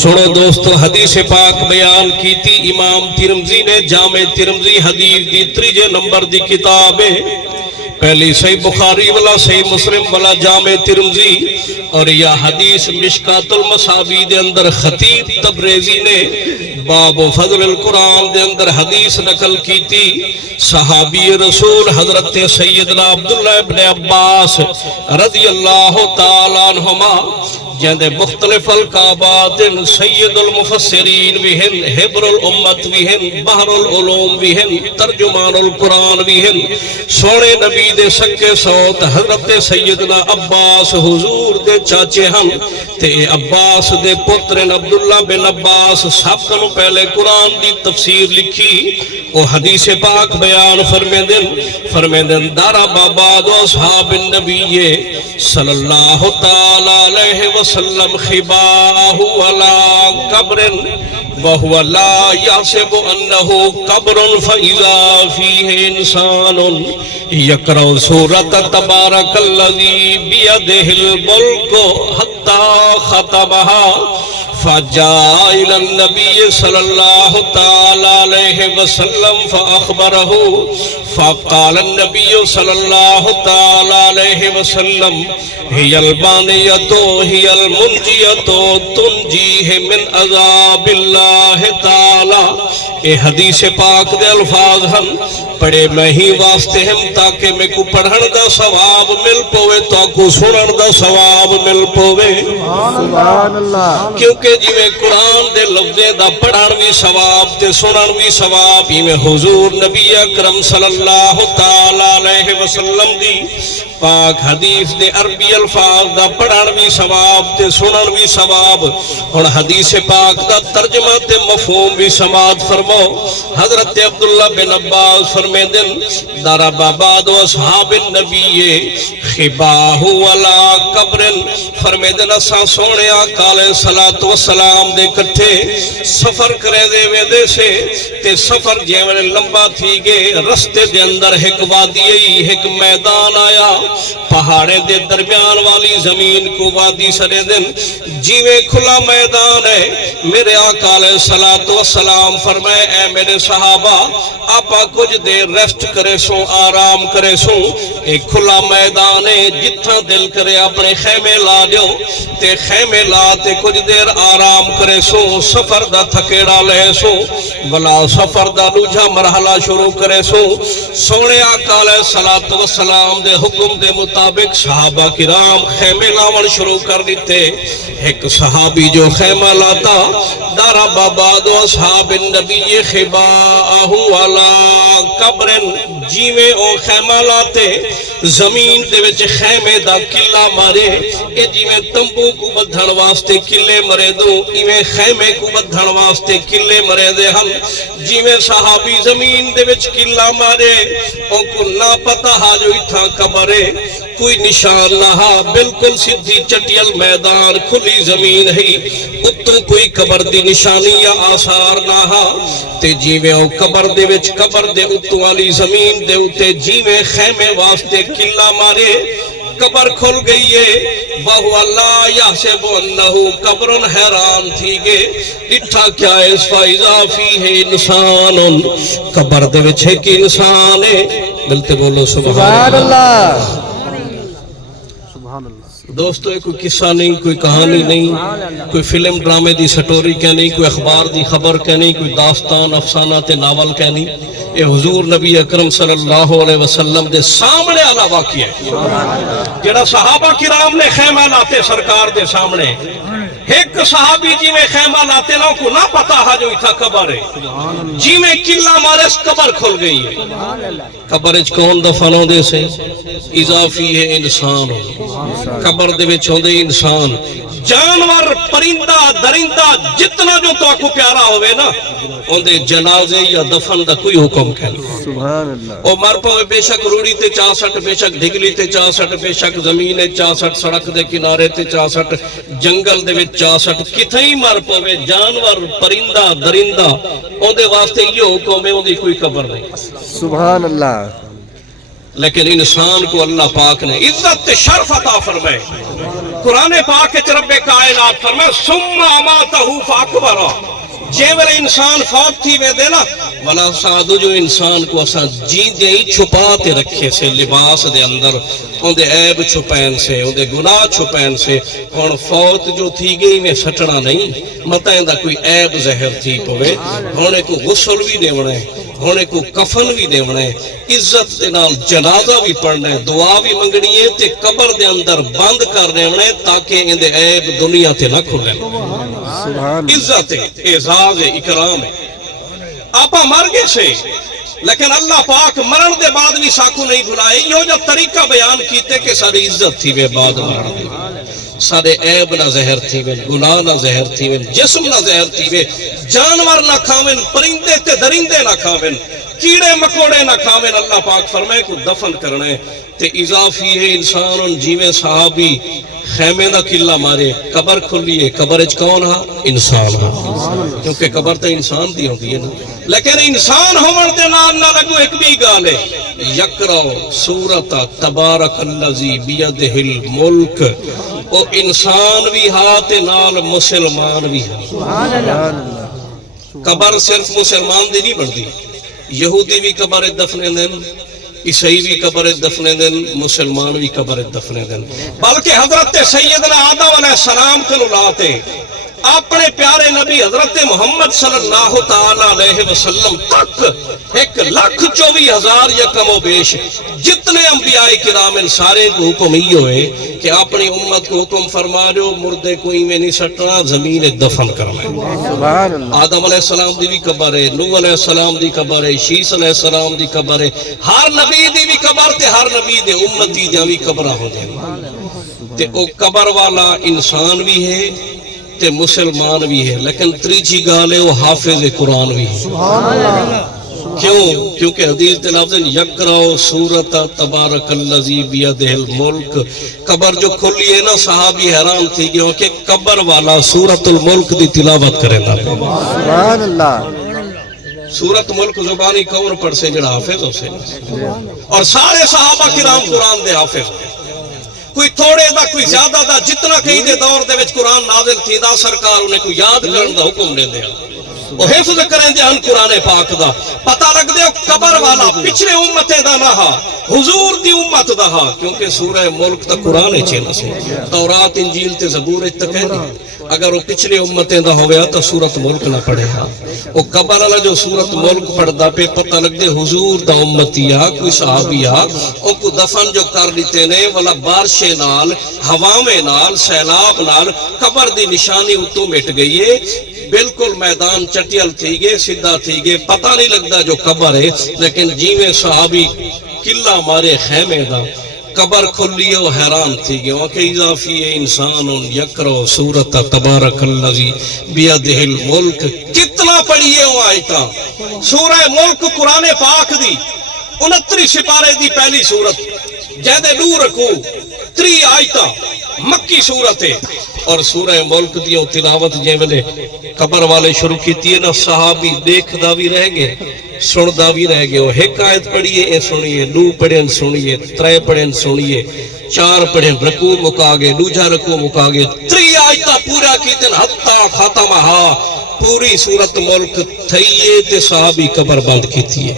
سنو دوستو، حدیث پاک بیان کی تھی امام ترمذی نے جامع ترمذی حدیث دی تریجے نمبر دی کتاب ہے۔ پہلی صحیح بخاری والا، صحیح مسلم والا، جامع ترمذی، اور یہ حدیث مشکات المصابیح دے اندر خطیب تبریزی نے باب فضل القرآن دے اندر حدیث نقل کی تھی۔ صحابی رسول حضرت سیدنا عبداللہ ابن عباس رضی اللہ تعالیٰ عنہما جہاں مختلف القابات سید المفسرین بھی ہیں، حبر الامت بھی ہیں، بحر العلوم بھی ہیں، ترجمان القرآن بھی ہیں۔ سونے نبی دے سکے سوت حضرت سیدنا عباس حضور دے چاچے ہم تے عباس دے پترن عبداللہ بن عباس سب کنو پہلے قرآن دی تفسیر لکھی۔ وہ حدیث پاک بیان فرمیندن دارا باباد و اصحاب النبی صلی اللہ تعالی علیہ وسلم خباہ علا قبر وہو لا یحسب انہو قبر فاذا فیہ انسان یقرأ سورۃ تبارک الذی بیدہ الملک حتی ختمہا فجاء إلى النبي صلى الله تعالى عليه وسلم فأخبره فقال النبي صلى الله تعالى عليه وسلم هي البانية هي المنجية تنجيه من عذاب الله تعالى۔ اے حدیث پاک دے الفاظ ہم پڑھے میں ہی واسطے ہم تاکہ میں کو پڑھن دا ثواب مل پوے تو کو سنن دا ثواب مل پوے۔ سبحان اللہ۔ کیونکہ جی میں قرآن دے لفظے دا پڑھن بھی ثواب تے سنن بھی ثواب، ہی میں حضور نبی اکرم صلی اللہ تعالی علیہ وسلم دی پاک حدیث دے عربی الفاظ دا پڑھن بھی ثواب تے سنن بھی ثواب، اور حدیث پاک دا ترجمہ تے مفہوم بھی سماعت فرماؤ۔ حضرت عبداللہ بن عباس فرمیدن دارا باباد و اصحاب النبی خباہ علا قبر، فرمیدن اساں سونے آقا علیہ الصلوۃ والسلام دے کٹھے سفر کرے دے ویدے سے تے سفر جیویں لمبا تھی گئے، رستے دے اندر ایک وادی ایک میدان آیا، پہاڑے دے درمیان والی زمین کو وادی سرے دن جیویں کھلا میدان ہے۔ میرے آقا علیہ الصلوۃ والسلام فرمائے اے میرے صحابہ آپا کچھ دیر ریسٹ کرے سو، آرام کرے سو، ایک کھلا میدان ہے، جتنا دل کرے اپنے خیمے لا دیو تے خیمے لا تے کچھ دیر آرام کرے سو، سفر دا تھکیڑا لے سو بلا سفر دا دوجا مرحلہ شروع کرے سو۔ سونے آقا علیہ الصلوۃ والسلام دے حکم دے مطابق صحابہ کرام خیمے لاون شروع کر دیتے۔ ایک صحابی جو خیمہ لاتا دارا باباد و اصحاب النبی خباہ علا قبر، جیویں او خیمہ لاتے زمین دے وچ خیمے دا کلا مارے، اے جیویں تمبو کو بدھن واسطے کلے مرے دو ایویں خیمے کو بدھن واسطے کلے مرے دے ہم۔ جیویں صحابی زمین دے وچ کلا مارے او کو نہ پتہ ہا جو اتھا قبرے کوئی نشان نہ ہا، بالکل سدھی چٹیل میدان کھلی زمین ہے، اتوں کوئی قبر دی نشانی یا آثار نہ ہا تے جیویں او قبر دے وچ قبر دے اتوں والی زمین دے اتے جیویں خیمے واسطے کلا مارے قبر کھل گئی ہے۔ بہو اللہ یحسب انہو قبر، حیران تھی گے اٹھا کیا اس فائزہ فیہ انسان، قبر دے وچ ایک انسان ہے۔ ملتے بولو سبحان اللہ۔ دوستو یہ کوئی قصہ نہیں، کوئی کہانی نہیں، کوئی فلم ڈرامے دی سٹوری کیا نہیں، کوئی اخبار دی خبر کیا نہیں، کوئی داستان افسانہ تے ناول کیا نہیں، یہ حضور نبی اکرم صلی اللہ علیہ وسلم دے سامنے والا واقعہ ہے جڑا صحابہ کرام نے خیمہ لاتے سرکار دے سامنے۔ ایک صحابی جی میں خیمہ لاتے نہ کو نہ پتا ہا جو اتھا قبر ہے، جی میں کلا مارے قبر کھل گئی ہے۔ قبر اچ کون دفن ہوں دے سے اضافی ہے انسان، قبر دے وچ ہوندے انسان، جانور پرندہ درندہ جتنا جو تو کو پیارا ہوئے نا اوندے جنازے یا دفن دا کوئی حکم کہنا۔ سبحان اللہ۔ او مر پاوے بے شک روڑی تے 64، بے شک ڈھگلی تے 64، بے شک زمین 64، سڑک دے کنارے تے 64، جنگل دے وچ 64، کتھئی مر پاوے جانور پرندہ درندہ اوندے واسطے یہ حکم ہے، اوندی کوئی قبر نہیں۔ سبحان اللہ۔ لیکن انسان کو اللہ پاک نے عزت شرف عطا فرمائے. قرآن پاک رب کائنات فرمائے ثم اماتہ فاکبرہ. جے ویلے انسان فوت تھی وے دے نا ولا سادو جو انسان کو اساں جی دے ہی چھپا تے رکھے سے لباس دے اندر اون دے عیب چھپین سے اون دے گناہ چھپین سے. ہن فوت جو تھی گئی میں سٹنا نہیں متا دا کوئی عیب زہر تھی پوے ہن کو غسل بھی دیونا ہے ہن کو کفن بھی دیونا ہے عزت دے نال جنازہ بھی پڑھنا ہے دعا بھی منگنی ہے تے قبر دے اندر بند کر دیونا ہے تاکہ ان دے عیب دنیا تے نہ کھلن. عزت اعزاز اکرام ہے. آپا مر گئے سے لیکن اللہ پاک مرن دے بعد بھی ساکو نہیں بھلائے. یہ جو طریقہ بیان کیتے کہ ساری عزت تھی وے بعد مرن دے سارے عیب نہ زہر تھی وے گناہ نہ زہر تھی وے جسم نہ زہر تھی وے جانور نہ کھاویں پرندے تے درندے نہ کھاویں کیڑے مکوڑے نہ کھاویں. اللہ پاک فرمائے کو دفن کرنے تے اضافی ہے انسان جیویں صحابی خیمے دا کلا مارے قبر کھلیے قبر اچ کون ہا انسان ہا کیونکہ قبر تے انسان دی ہوندی ہے نا. لیکن انسان ہون دے نال نہ لگو ایک بھی گل ہے یقرأ سورۃ تبارک الذی بیدہ الملک. او انسان بھی ہا تے نال مسلمان بھی ہا. سبحان اللہ. قبر صرف مسلمان دی نہیں بنتی یہودی بھی قبر دفنے دن عیسائی بھی قبر دفنے دن مسلمان بھی قبر دفنے دن بلکہ حضرت سیدنا آدم علیہ السلام کو لاتے اپنے پیارے نبی حضرت محمد صلی اللہ تعالی علیہ وسلم تک 1,24,000 یا کم و بیش جتنے انبیاء کرام ان سارے کو حکم ہی ہوئے کہ اپنی امت کو حکم فرما جو مردے کوئی میں نہیں سٹنا زمین دفن کرنا ہے. آدم علیہ السلام دی بھی قبر ہے نوح علیہ السلام دی قبر ہے شیس علیہ السلام دی قبر ہے ہر نبی دی بھی قبر تے ہر نبی دے امتی دی بھی قبرہ ہو جائے تے او قبر والا انسان بھی ہے تے مسلمان بھی ہے. لیکن تریجی گال ہے وہ حافظ قرآن بھی ہے. کیوں؟ کیونکہ حدیث دے لفظ یقرأ سورۃ تبارک الذی بیدہ الملک. قبر جو کھلی ہے نا صحابی حیران تھی کہ قبر والا سورۃ الملک دی تلاوت کرے نا. سبحان اللہ. سورۃ ملک زبانی کون پڑھ سے جڑا حافظ ہو سے اور سارے صحابہ کرام قرآن دے حافظ ہوئے. کوئی تھوڑے دا کوئی زیادہ دا جتنا کہیں دے دور دے وچ قرآن نازل تھی دا سرکار انہیں کوئی یاد کرن دا حکم دے دیا وہ حفظ کریں دے ہن قرآن پاک دا پتہ رکھ دے قبر والا پچھلے امت دا نہ ہا حضور دی امت دا ہا. کیونکہ سورہ ملک تا قرآن چینا سے تورات انجیل تے زبور تک ہے اگر وہ پچھلے امتیں دا ہویا تو سورۃ ملک نہ پڑھے ہا. وہ قبر والا جو سورۃ ملک پڑھدا پہ پتہ لگ دے حضور دا امتی آ کوئی صحابی آ او کو دفن جو کر دیتے نے والا بارش نال ہواویں نال سیلاب نال قبر دی نشانی اتوں مٹ گئی ہے. بالکل میدان چٹیل تھی گئے سیدھا تھی گئے پتہ نہیں لگتا جو قبر ہے. لیکن جیویں صحابی قلعہ مارے خیمے دا قبر کھلی وہ حیران تھی گئے وہاں کہ اضافی انسان یقرأ سورۃ تبارک الذی بیدہ الملک. کتنا پڑھیے وہ آیتاں سورہ ملک قرآن پاک دی 29 سپارے دی پہلی سورت جیدے نور رکھو 3 آیتاں مکی سورت ہے. اور سورہ ملک دیوں تلاوت جے ویلے قبر والے شروع کیتی ہے نا صحابی دیکھ دا بھی رہ گئے سن دا بھی رہ گئے. وہ ایک آیت پڑھیے اے سنیے 2 پڑھیں سنیے 3 پڑھیں سنیے 4 پڑھیں رکوع مکا گئے دوجا رکوع مکا گئے 3 آیتاں پورا کیتن حتی ختمہا پوری سورت ملک تھئیے تے صحابی قبر بند کیتی ہے.